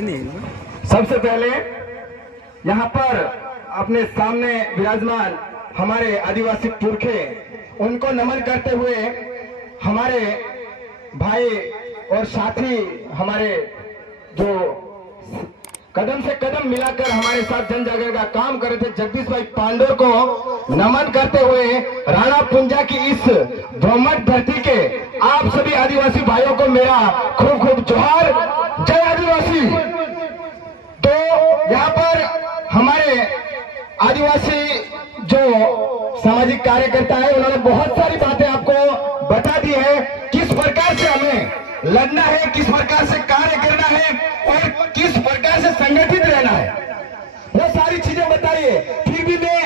सबसे पहले यहाँ पर अपने सामने विराजमान हमारे आदिवासी पुरखे, उनको नमन करते हुए हमारे भाई और साथी, हमारे जो कदम से कदम मिलाकर हमारे साथ जन जागरण का काम कर रहे थे, जगदीश भाई पांडोर को नमन करते हुए राणा पुंजा की इस ब्रह्मट धरती के आप सभी आदिवासी भाइयों को मेरा खूब खूब जोहार, जय आदिवासी। तो यहाँ पर हमारे आदिवासी जो सामाजिक कार्यकर्ता है, उन्होंने बहुत सारी बातें आपको बता दी है, किस प्रकार से हमें लड़ना है, किस प्रकार से कार्य करना है और किस प्रकार से संगठित रहना है, वो सारी चीजें बताइए। फिर भी मैं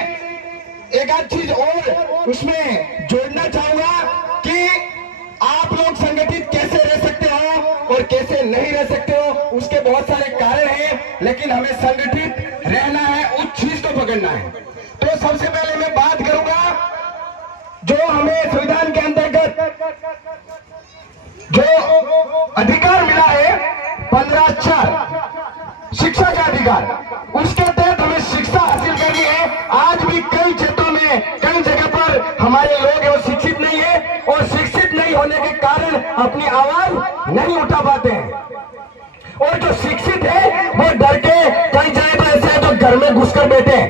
एक आध चीज और उसमें जोड़ना चाहूंगा कि आप लोग संगठित कैसे रह सकते हो और कैसे नहीं रह सकते हो, उसके बहुत सारे कारण हैं, लेकिन हमें संगठित रहना है, उस चीज को पकड़ना है। तो सबसे पहले मैं बात करूंगा जो हमें संविधान के अंतर्गत जो अधिकार मिला है 15(4) शिक्षा का अधिकार, उसके तहत हमें शिक्षा हासिल करनी है। आज भी कई क्षेत्रों में, कई जगह पर हमारे लोग हैं वो शिक्षित नहीं है और शिक्षित नहीं होने के कारण अपनी आवाज नहीं उठा पाते हैं, और जो शिक्षित है वो डर के कई जगह पर ऐसे है तो घर में घुसकर बैठे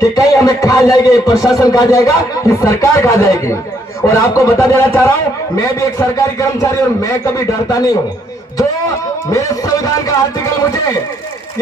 कि कहीं हमें खा जाएंगे, प्रशासन खा जाएगा कि सरकार खा जाएगी। और आपको बता देना चाह रहा हूं, मैं भी एक सरकारी कर्मचारी और मैं कभी डरता नहीं हूं। जो मेरे संविधान का आर्टिकल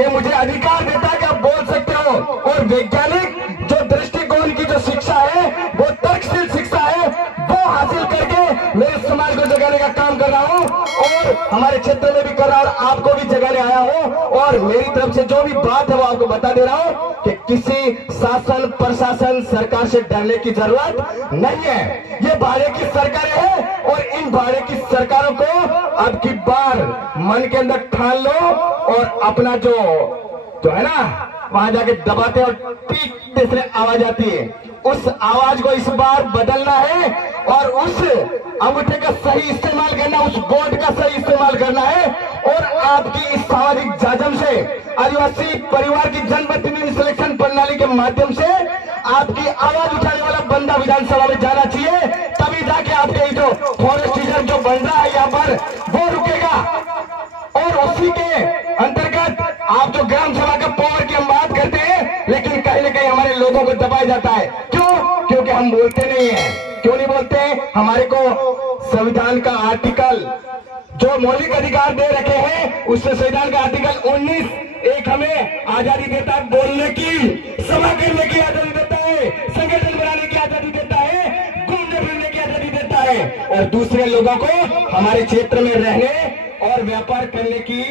मुझे अधिकार देता है कि आप बोल सकते हो, और वैज्ञानिक जो दृष्टिकोण की जो शिक्षा है, वो तर्कशील शिक्षा है, वो हासिल करके मेरे समाज को जगाने का काम कर रहा हूं और हमारे क्षेत्र में भी कर रहा हूं और आपको भी जगाने आया हूं। और मेरी तरफ से जो भी बात है वो आपको बता दे रहा हूं कि किसी शासन, प्रशासन, सरकार से डरने की जरूरत नहीं है। ये भाड़े की सरकारें हैं और इन भाड़े की सरकारों को अब की बार मन के अंदर ठान लो और अपना जो है ना, वहां जाके दबाते और पीटते से आवाज आती है, उस आवाज को इस बार बदलना है और उस अंगूठे का सही इस्तेमाल करना, उस वोट का सही इस्तेमाल करना है। और आपकी इस सामाजिक जाजम से, आदिवासी परिवार की जनप्रतिनिधि सिलेक्शन प्रणाली के माध्यम से आपकी आवाज उठाने वाला बंदा विधानसभा में जाना चाहिए, तभी जाके आपके जो फॉरेस्ट रिजर्व जो बन रहा है यहाँ पर वो रुकेगा। और उसी के अंतर्गत आप जो ग्राम सभा का पावर की हम बात करते हैं, लेकिन कहीं ना कहीं हमारे लोगों को दबाया जाता है। क्यों? क्योंकि हम बोलते नहीं है। क्यों नहीं बोलते? हमारे को संविधान का आर्टिकल जो मौलिक अधिकार दे रखे हैं, उसमें संविधान का आर्टिकल 19 एक हमें आजादी देता है, बोलने की, सभा करने की आजादी देता है, संगठन बनाने की आजादी देता है, घूमने फिरने की आजादी देता है, और दूसरे लोगों को हमारे क्षेत्र में रहने और व्यापार करने की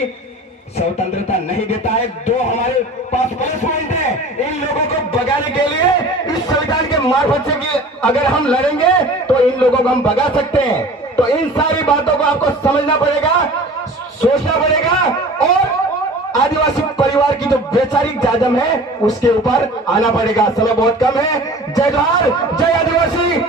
स्वतंत्रता नहीं देता है। दो हमारे पास प्लस पॉइंट है, इन लोगों को भगाने के लिए इस संविधान के मार्फत से कि अगर हम लड़ेंगे तो इन लोगों को हम भगा सकते हैं। तो इन सारी बातों को आपको समझना पड़ेगा, सोचना पड़ेगा और आदिवासी परिवार की जो वैचारिक जाजम है उसके ऊपर आना पड़ेगा। समय बहुत कम है। जय जोहार, जय आदिवासी।